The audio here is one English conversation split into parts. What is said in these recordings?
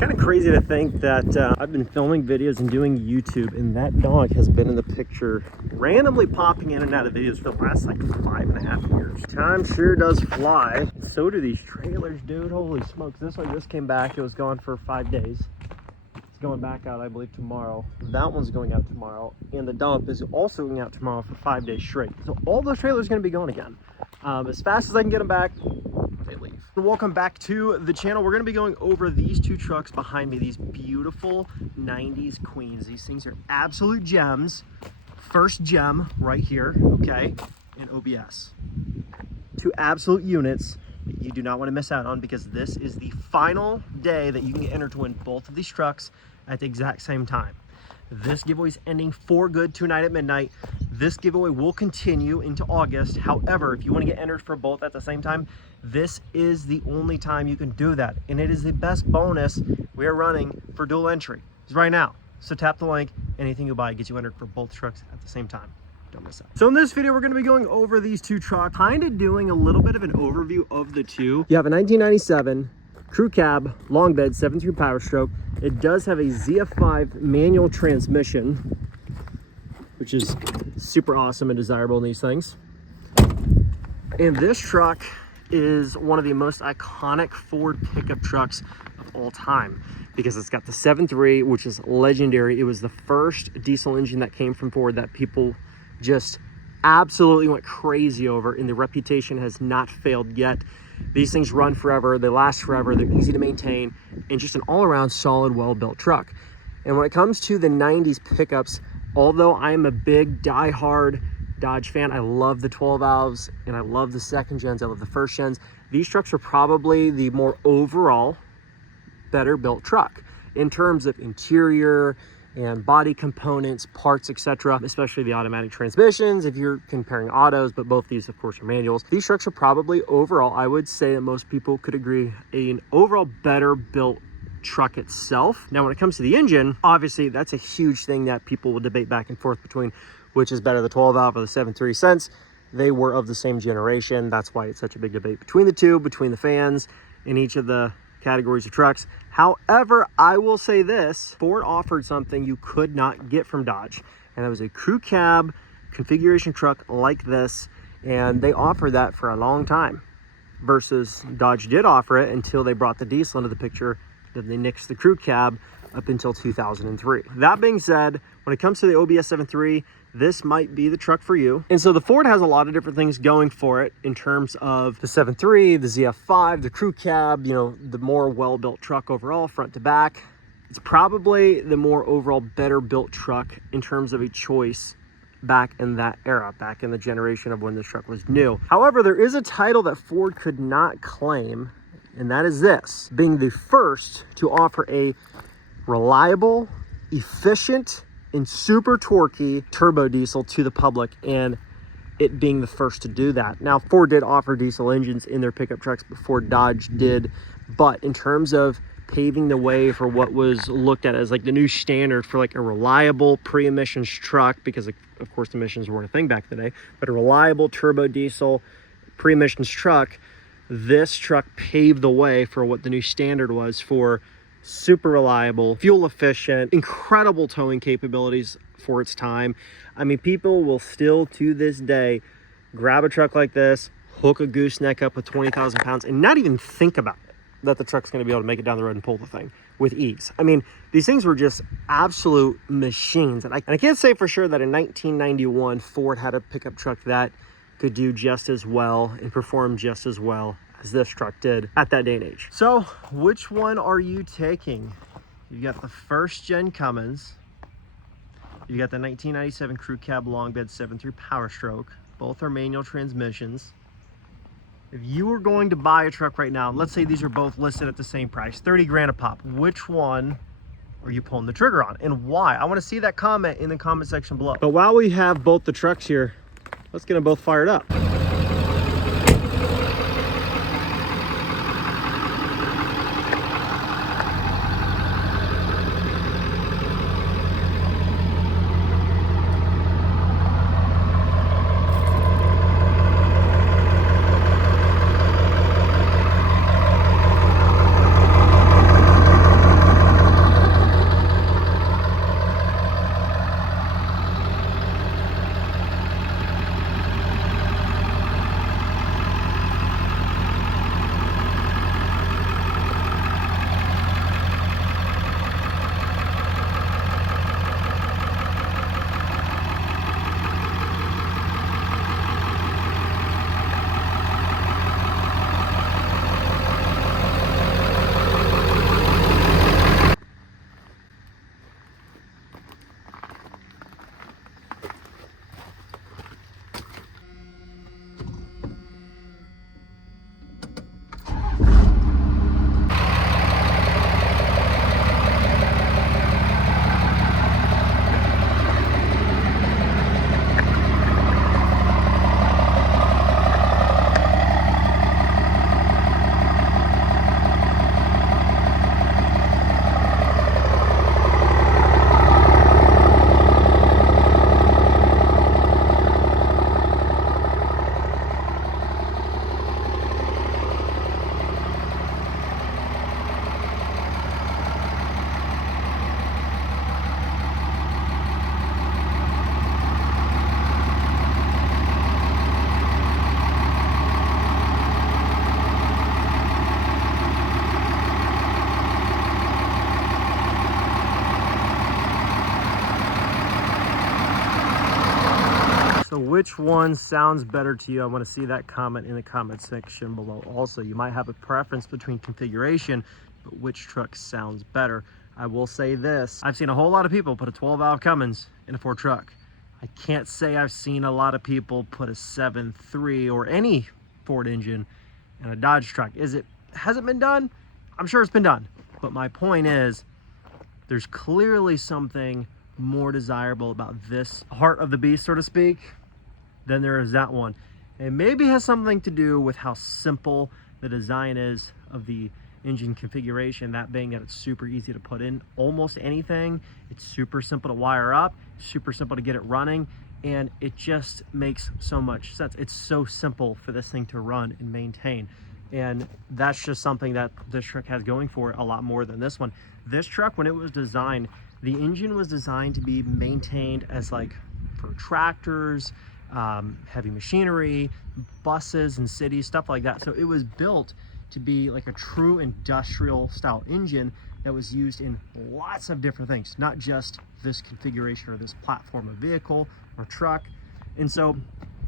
kind of crazy to think that I've been filming videos and doing YouTube, and that dog has been in the picture, randomly popping in and out of videos for the last like 5.5 years. Time sure does fly. So do these trailers, dude. Holy smokes. This one just came back. It was gone for 5 days. It's going back out, I believe, tomorrow. That one's going out tomorrow. And the dump is also going out tomorrow for 5 days straight. So all those trailers are going to be going again. As fast as I can get them back, they leave. Welcome back to the channel. We're going to be going over these two trucks behind me, these beautiful 90s Queens. These things are absolute gems. First gem right here, okay, in OBS. Two absolute units that you do not want to miss out on, because this is the final day that you can get entered to win both of these trucks at the exact same time. This giveaway is ending for good tonight at midnight. This giveaway will continue into August. However, if you want to get entered for both at the same time, this is the only time you can do that. And it is the best bonus we are running for dual entry. It's right now. So tap the link. Anything you buy gets you entered for both trucks at the same time. Don't miss out. So in this video, we're going to be going over these two trucks, kind of doing a little bit of an overview of the two. You have a 1997 crew cab long bed 7.3 power stroke. It does have a ZF5 manual transmission, which is super awesome and desirable in these things. And this truck is one of the most iconic Ford pickup trucks of all time, because it's got the 7.3, which is legendary. It was the first diesel engine that came from Ford that people just absolutely went crazy over, and the reputation has not failed yet. These things run forever, they last forever, they're easy to maintain, and just an all-around solid, well-built truck. And when it comes to the 90s pickups, although I'm a big die-hard Dodge fan, I love the 12 valves and I love the second gens, I love the first gens. These trucks are probably the more overall better built truck in terms of interior and body components, parts, etc., especially the automatic transmissions if you're comparing autos, but both these of course are manuals. These trucks are probably overall, I would say that most people could agree, an overall better built truck itself. Now when it comes to the engine, obviously that's a huge thing that people will debate back and forth between which is better, the 12 valve or the 7.3 cents. They were of the same generation. That's why it's such a big debate between the two, between the fans in each of the categories of trucks. However, I will say this, Ford offered something you could not get from Dodge, and that was a crew cab configuration truck like this, and they offered that for a long time, versus Dodge did offer it until they brought the diesel into the picture. Then they nixed the crew cab up until 2003. That being said, when it comes to the OBS 7.3, this might be the truck for you. And so the Ford has a lot of different things going for it in terms of the 7.3, the ZF5, the crew cab, you know, the more well-built truck overall, front to back. It's probably the more overall better built truck in terms of a choice back in that era, back in the generation of when this truck was new. However, there is a title that Ford could not claim, and that is this, being the first to offer a reliable, efficient, and super torquey turbo diesel to the public, and it being the first to do that. Now, Ford did offer diesel engines in their pickup trucks before Dodge did, but in terms of paving the way for what was looked at as like the new standard for like a reliable pre-emissions truck, because of course emissions weren't a thing back in the day, but a reliable turbo diesel pre-emissions truck, this truck paved the way for what the new standard was for super reliable, fuel efficient, incredible towing capabilities for its time. I mean, people will still to this day grab a truck like this, hook a gooseneck up with 20,000 pounds, and not even think about it, that the truck's going to be able to make it down the road and pull the thing with ease. I mean, these things were just absolute machines. And I can't say for sure that in 1991, Ford had a pickup truck that could do just as well and perform just as well as this truck did at that day and age. So which one are you taking? You got the first gen Cummins, you got the 1997 crew cab long bed 7.3 power stroke. Both are manual transmissions. If you were going to buy a truck right now, let's say these are both listed at the same price, 30 grand a pop, which one are you pulling the trigger on and why? I want to see that comment in the comment section below. But while we have both the trucks here, let's get them both fired up. which one sounds better to you? I want to see that comment in the comment section below. Also, you might have a preference between configuration, but which truck sounds better? I will say this, I've seen a whole lot of people put a 12-valve Cummins in a Ford truck. I can't say I've seen a lot of people put a 7.3 or any Ford engine in a Dodge truck. Has it been done? I'm sure it's been done. But my point is, there's clearly something more desirable about this heart of the beast, so to speak, than there is that one. It maybe has something to do with how simple the design is of the engine configuration, that being that it's super easy to put in almost anything. It's super simple to wire up, super simple to get it running, and it just makes so much sense. It's so simple for this thing to run and maintain. And that's just something that this truck has going for it a lot more than this one. This truck, when it was designed, the engine was designed to be maintained as like for tractors, heavy machinery, buses and cities, stuff like that. So it was built to be like a true industrial style engine that was used in lots of different things, not just this configuration or this platform of vehicle or truck. And so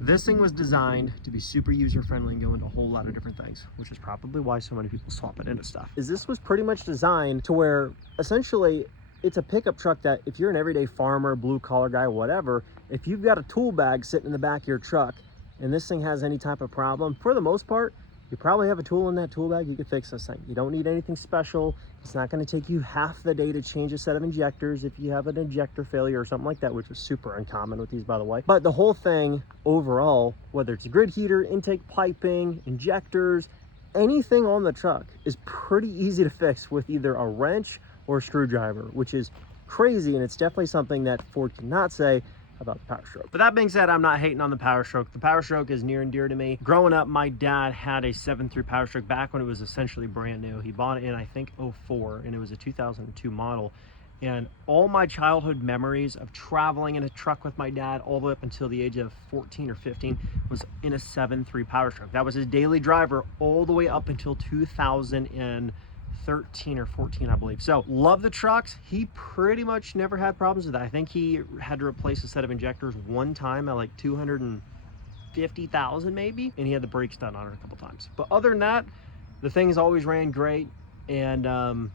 this thing was designed to be super user-friendly and go into a whole lot of different things, which is probably why so many people swap it into stuff. This was pretty much designed to where essentially it's a pickup truck that if you're an everyday farmer, blue collar guy, whatever, if you've got a tool bag sitting in the back of your truck and this thing has any type of problem, for the most part, you probably have a tool in that tool bag, you can fix this thing. You don't need anything special. It's not gonna take you half the day to change a set of injectors if you have an injector failure or something like that, which is super uncommon with these, by the way. But the whole thing overall, whether it's a grid heater, intake piping, injectors, anything on the truck is pretty easy to fix with either a wrench or a screwdriver, which is crazy. And it's definitely something that Ford cannot say about the Power Stroke. But that being said, I'm not hating on the Power Stroke. The Power Stroke is near and dear to me. Growing up, my dad had a 7.3 Power Stroke back when it was essentially brand new. He bought it in, I think, 04, and it was a 2002 model. And all my childhood memories of traveling in a truck with my dad all the way up until the age of 14 or 15 was in a 7.3 Power Stroke. That was his daily driver all the way up until 2013 or 14, I believe. So love the trucks. He pretty much never had problems with that. I think he had to replace a set of injectors one time at like 250,000 maybe, and he had the brakes done on it a couple times. But other than that, the thing's always ran great, and the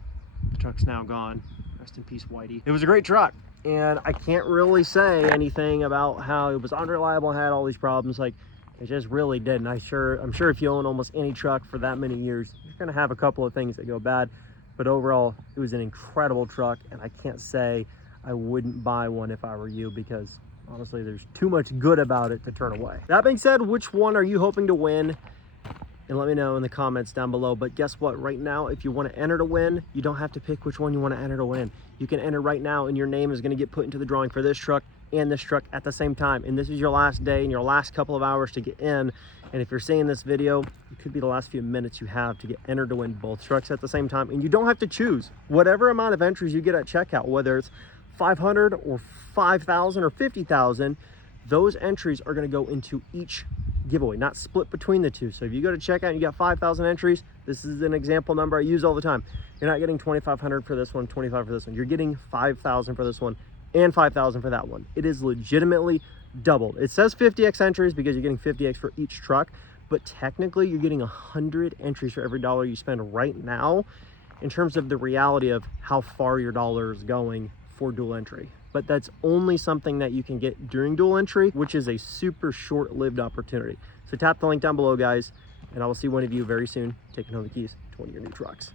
truck's now gone. Rest in peace, Whitey. It was a great truck, and I can't really say anything about how it was unreliable and had all these problems. Like, it just really didn't. I'm sure if you own almost any truck for that many years, you're gonna have a couple of things that go bad. But overall, it was an incredible truck, and I can't say I wouldn't buy one if I were you, because honestly, there's too much good about it to turn away. That being said, which one are you hoping to win? And let me know in the comments down below. But guess what? Right now, if you want to enter to win, you don't have to pick which one you want to enter to win. You can enter right now, and your name is going to get put into the drawing for this truck and this truck at the same time. And this is your last day and your last couple of hours to get in. And if you're seeing this video, it could be the last few minutes you have to get entered to win both trucks at the same time. And you don't have to choose. Whatever amount of entries you get at checkout, whether it's 500 or 5,000 or 50,000, those entries are going to go into each giveaway, not split between the two. So if you go to checkout and you got 5,000 entries, this is an example number I use all the time. You're not getting 2,500 for this one, 25 for this one. You're getting 5,000 for this one and 5,000 for that one. It is legitimately doubled. It says 50x entries because you're getting 50x for each truck, but technically you're getting 100 entries for every dollar you spend right now in terms of the reality of how far your dollar is going for dual entry. But that's only something that you can get during dual entry, which is a super short-lived opportunity. So tap the link down below, guys, and I will see one of you very soon taking home the keys to one of your new trucks.